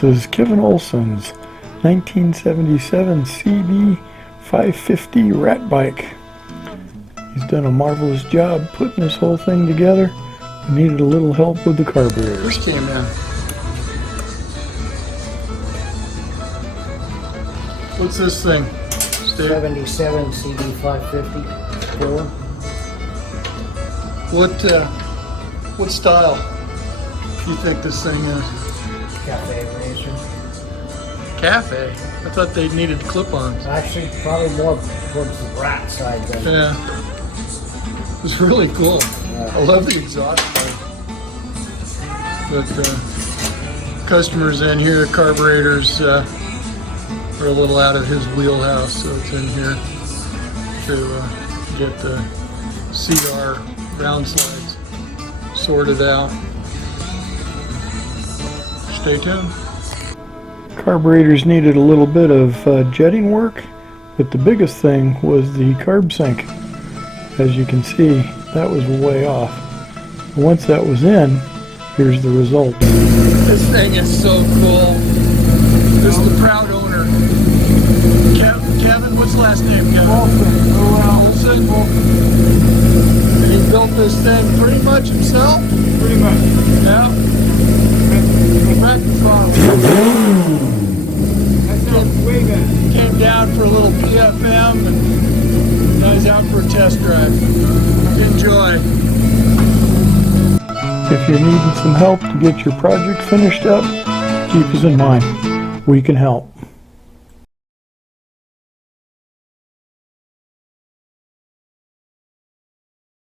This is Kevin Olson's 1977 CB 550 rat bike. He's done a marvelous job putting this whole thing together. We needed a little help with the carburetors. First came in. What's this thing? 77 CB 550 4. What style do you think this thing is? Cafe racer. Cafe? I thought they needed clip-ons. Actually, probably more towards the rat side than. Yeah. It's really cool. Yeah. I love the exhaust pipe. But customers in here, carburetors are a little out of his wheelhouse, so it's in here to get the CR round slides sorted out. Stay tuned. Carburetors needed a little bit of jetting work, but the biggest thing was the carb sync. As you can see, that was way off. Once that was in, here's the result. This thing is so cool. This is the proud owner. Kevin, what's the last name, Kevin? Olson. And he built this thing pretty much himself? Pretty much. Yeah. Came down for a little PFM and now he's out for a test drive. Enjoy. If you're needing some help to get your project finished up, keep us in mind. We can help.